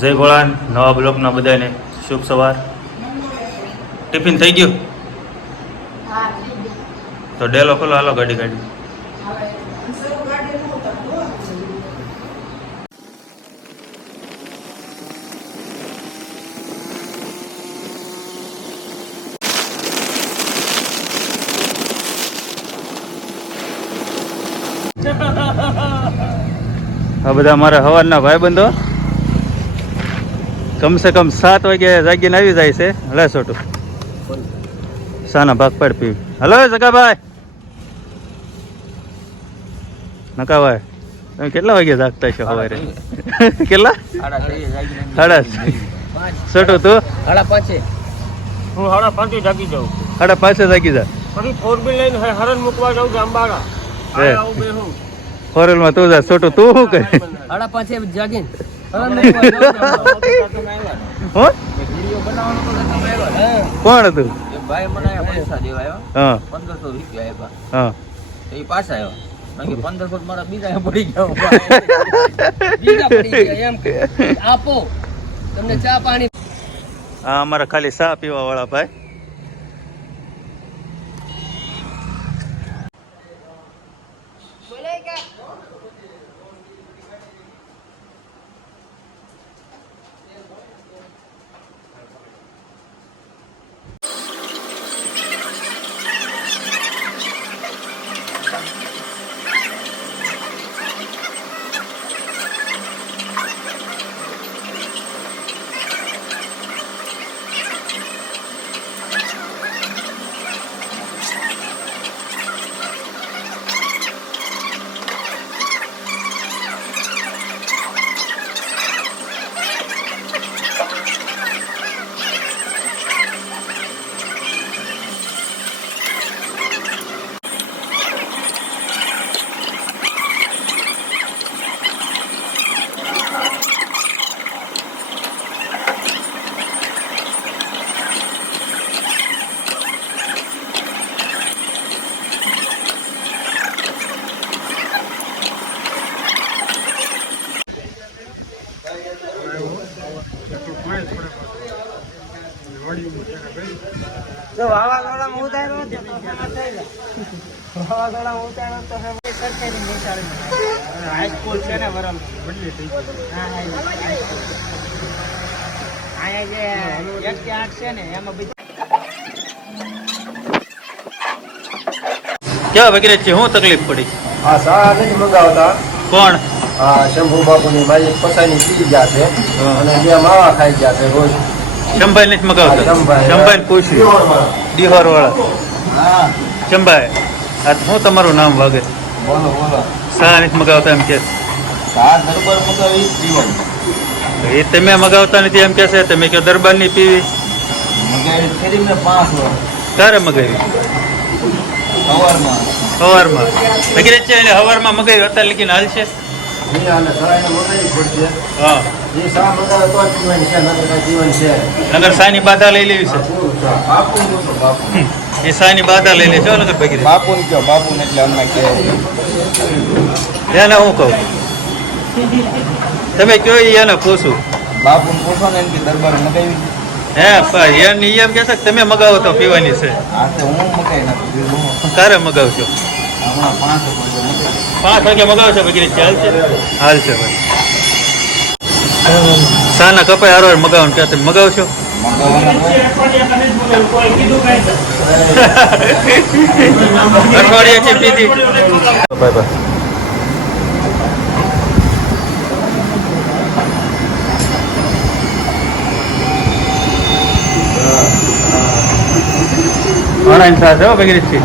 જય ભોળાન નવા બ્લોકના બધાને શુભ સવાર. ટિફિન થઈ ગયું? તો ડેલો ખોલો, હાલો ગાડી ગાડી. આ બધા અમારા સવારના ભાઈબંધો કમસે કમ 7 વાગે જાગીને આવી જાય છે. હલે છોટું સાના ભાગ પાડ પી. હલો જગાભાઈ, નકાભાઈ, તમે કેટલા વાગે જાગતા છો સવારે? કેટલા? 6:30. છોટું તું? 5:30. હું 5:30 જાગી જાઉં. 5:30 જાગી જા. પછી 4 લઈને હરણ મૂકવા જાઉં જાંબાળા. ફોરેલ માં તું જા. છોટું તું શું કરે? 5:30 જાગીને કોણ હતું? ભાઈ મને પૈસા દેવા આવ્યા. 1500 રૂપિયા આપ્યા. એ પાછા આવ્યા. 1500 મારા બીજા પડી ગયા. એમ આપો તમને ચા પાણી. હા, અમારા ખાલી ચા પીવા વાળા ભાઈ. જો વાવાઝોડામાં ઉતાર્યો છે તો વાવાઝોડામાં ઉતાર્યો તો સરકારી નિશાળ હાઈસ્કૂલ છે ને વરમ બદલી થઈ ગઈ. અહીંયા જે 1 કે 8 છે ને એમાં બીજા કેવા વગેરે છે? શું તકલીફ પડી? આ શાળા નથી મંગાવતા. કોણ? હા, શંભુ બાપુની મારી પસાની પી ગયા છે અને 2 માવા ખાઈ ગયા છે રોજ. શંભાઈ નથી મગાવતો? શંભાઈ પૂછ્યું. દિહોર વાળા. હા, શંભાઈ, આ શું તમારું નામ વાગે? બોલો બોલો. શા નથી મગાવતા એમ કે? શા દરબાર મગાવી જીવન એ તમે મગાવતા નથી એમ કે છે. તમે કયો દરબારની પીવી? મગાવી ફેરી મેં 5 વાર ક્યારે મગાવી? સવારમાં. સવારમાં વગેરે છે એટલે સવારમાં મગાવી. અત્યારે લેકિન હાલ છે. અને સવારે મગાવી પડશે. હા, જે શા મગાવે તો જ જીવન છે, નકર કાંઈ જીવન છે. નગર સાની બાધા લઈ લેવી છે. બાપુ બોલો બાપુ. એ સાની બાધા લઈ લેજો નગર વગેરે. બાપુ ને કયો બાપુ ને એટલે અમને કહે એને હું કહું, તમે કયો એને પૂછું. બાપુ ને પૂછો ને એમ કે દરબાર મગાવી. હે એની એમ કે છે કે તમે મગાવો તો પીવાની છે. આ તો હું મગાવી નાખું. ક્યારે મગાવશો? હમણાં 5 5 વાગે વાગે મગાવશો વગેરે? ચાલ છે, હાલ છે ભાઈ. સાના કપાઈ હારો મગાવવાનું ક્યાં તમે મગાવશો? અઠવાડિયા છે પીધી. Bye bye. ઘણા સાથે હો વગેરે છે.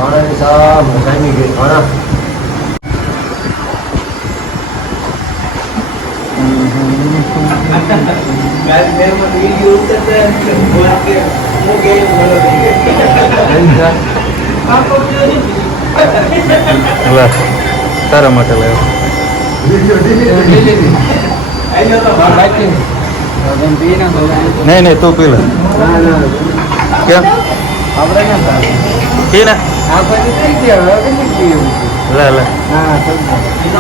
તારા માટે લાવ્યો. નહીં નહીં તું પી લે. કેમ પી ને? લે લે.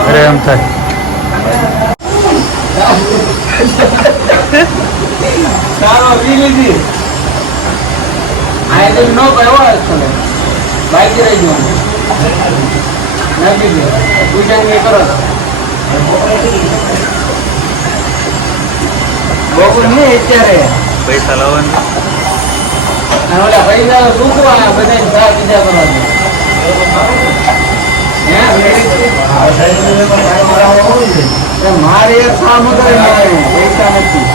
અરે એમ થાય ગોળી લીધી આ તો નો ભાઈ હોય બાઈક રહી ગયો નથી ગયો પૂજા નહીં કરો બહુ નહીં અત્યારે પૈસા લાવવાના અને ઓલા પૈસા દુખવાના બધા ચા પીધા કરવાનું મારે એક કામ પૈસા નથી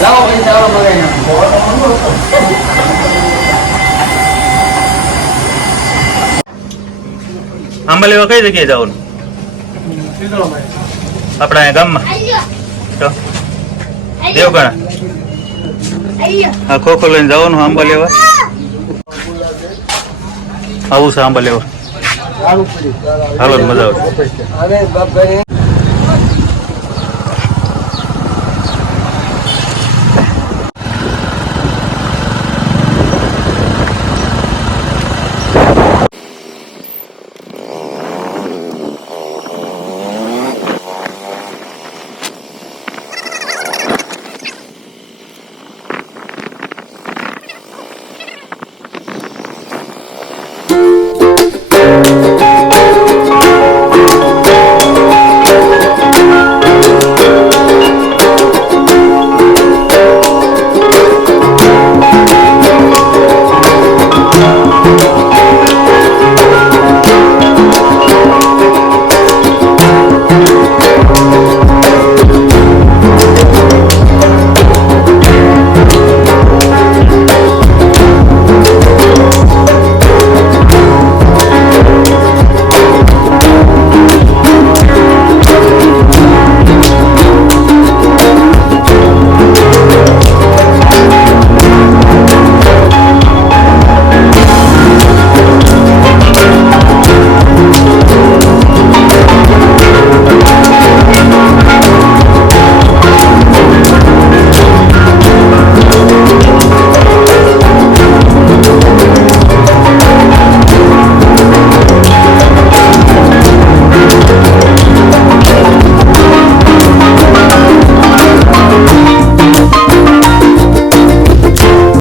લાવો પૈસા મગાઈ આંબા લેવા કઈ જગ્યાએ જવાનું આપણા અહીંયા ગામમાં તો દેવગણા હા ખોખો લઈને જવાનું આંબા લેવા આવું છે આંબા લેવા હાલો મજા આવશે હવે બાપ ભાઈ